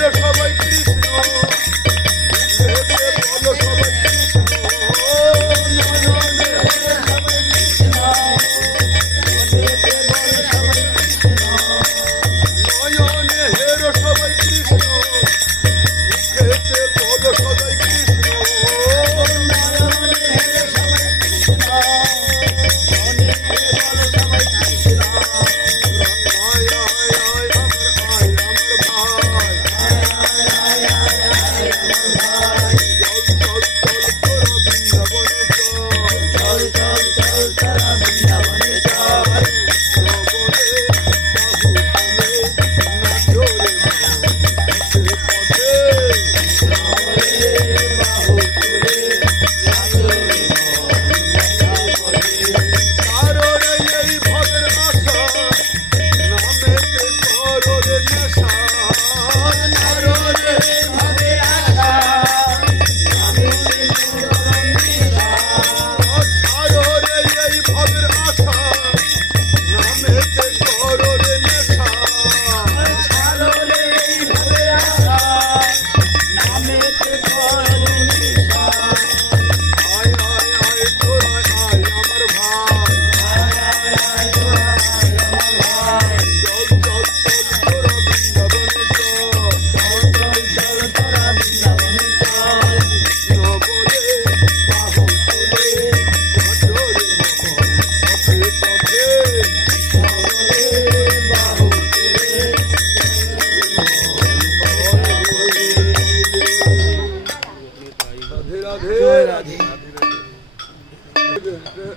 রে সবাই কৃষ্ণ Hare